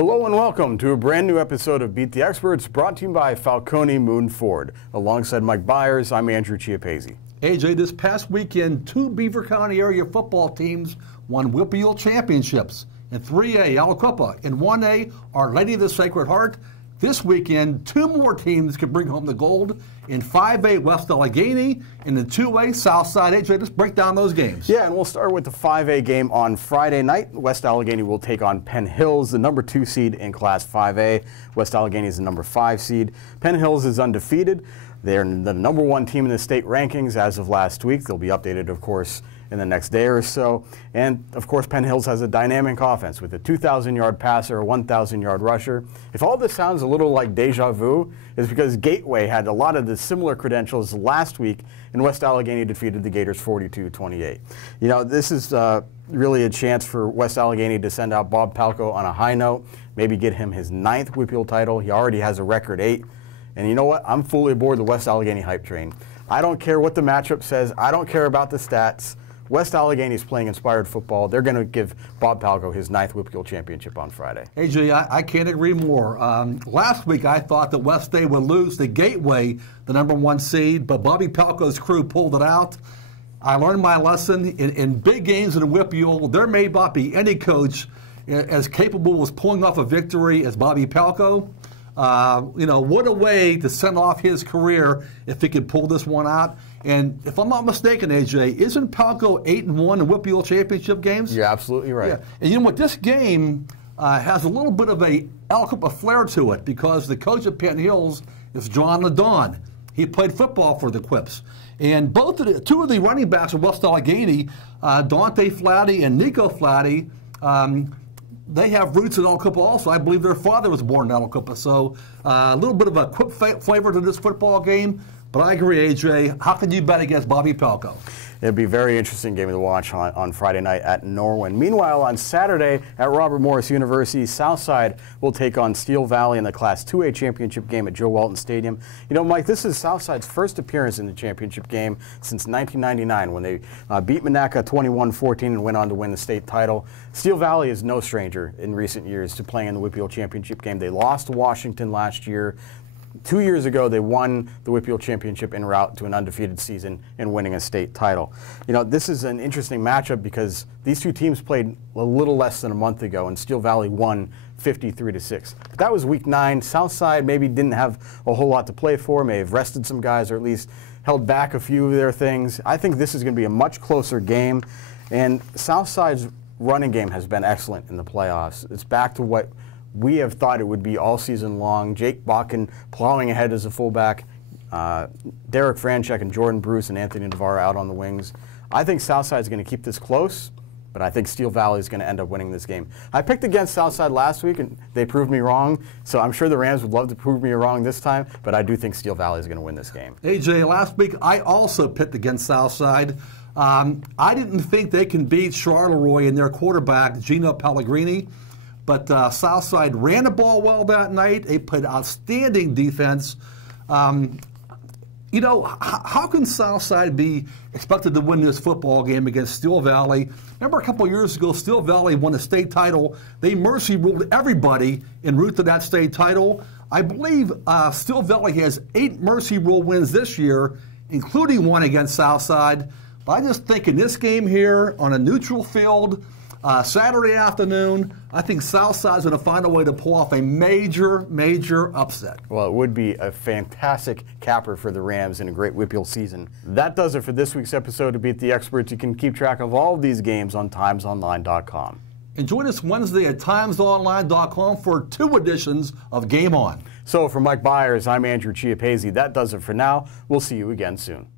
Hello and welcome to a brand new episode of Beat the Experts, brought to you by Falcone Moon Ford. Alongside Mike Bires, I'm Andrew Chiappazzi. AJ, this past weekend, two Beaver County area football teams won WPIAL Championships. In 3A, Aliquippa. In 1A, Our Lady of the Sacred Heart. This weekend, two more teams could bring home the gold. In 5A, West Allegheny. And in 2A, Southside. AJ, let's break down those games. Yeah, and we'll start with the 5A game on Friday night. West Allegheny will take on Penn Hills, the number 2 seed in Class 5A. West Allegheny is the number 5 seed. Penn Hills is undefeated. They're the number 1 team in the state rankings as of last week. They'll be updated, of course, in the next day or so. And, of course, Penn Hills has a dynamic offense with a 2,000-yard passer, a 1,000-yard rusher. If all this sounds a little like deja vu, it's because Gateway had a lot of the similar credentials last week, and West Allegheny defeated the Gators 42-28. You know, this is really a chance for West Allegheny to send out Bob Palco on a high note, maybe get him his 9th WPIAL title. He already has a record 8. And you know what? I'm fully aboard the West Allegheny hype train. I don't care what the matchup says. I don't care about the stats. West Allegheny is playing inspired football. They're going to give Bob Palco his 9th WPIAL championship on Friday. AJ, I can't agree more. Last week, I thought that West State would lose to Gateway, the number 1 seed, but Bobby Palco's crew pulled it out. I learned my lesson. In big games in the WPIAL, there may not be any coach as capable as pulling off a victory as Bobby Palco. You know, what a way to send off his career if he could pull this one out. And if I'm not mistaken, AJ, isn't Palco 8-1 in WPIAL championship games? You're absolutely right. Yeah. And you know what? This game has a little bit of a Aliquippa flair to it because the coach at Penn Hills is John LaDon. He played football for the Quips. And two of the running backs of West Allegheny, Dante Flatty and Nico Flatty, they have roots in Aliquippa also. I believe their father was born in Aliquippa. So a little bit of a quick flavor to this football game. But I agree, AJ. How can you bet against Bobby Palco? It'll be a very interesting game to watch on Friday night at Norwin. Meanwhile, on Saturday at Robert Morris University, Southside will take on Steel Valley in the Class 2A championship game at Joe Walton Stadium. You know, Mike, this is Southside's first appearance in the championship game since 1999 when they beat Monaca 21-14 and went on to win the state title. Steel Valley is no stranger in recent years to playing in the WPIAL championship game. They lost to Washington last year. 2 years ago, they won the WPIAL championship en route to an undefeated season and winning a state title. You know, this is an interesting matchup because these two teams played a little less than a month ago, and Steel Valley won 53-6. But that was week 9. Southside maybe didn't have a whole lot to play for, may have rested some guys or at least held back a few of their things. I think this is going to be a much closer game, and Southside's running game has been excellent in the playoffs. It's back to what we have thought it would be all season long. Jake Bakken plowing ahead as a fullback, Derek Franchek and Jordan Bruce and Anthony Navarro out on the wings. I think Southside is going to keep this close, but I think Steel Valley is going to end up winning this game. I picked against Southside last week, and they proved me wrong, so I'm sure the Rams would love to prove me wrong this time, but I do think Steel Valley is going to win this game. AJ, last week I also picked against Southside. I didn't think they can beat Charleroi and their quarterback, Gino Pellegrini. But Southside ran the ball well that night. They played outstanding defense. You know, how can Southside be expected to win this football game against Steel Valley? Remember a couple of years ago, Steel Valley won a state title. They mercy ruled everybody en route to that state title. I believe Steel Valley has 8 mercy rule wins this year, including one against Southside. But I just think in this game here on a neutral field, Saturday afternoon, I think Southside's going to find a way to pull off a major, major upset. Well, it would be a fantastic capper for the Rams in a great WPIAL season. That does it for this week's episode of Beat the Experts. You can keep track of all of these games on timesonline.com. And join us Wednesday at timesonline.com for 2 editions of Game On. So for Mike Bires, I'm Andrew Chiappazzi. That does it for now. We'll see you again soon.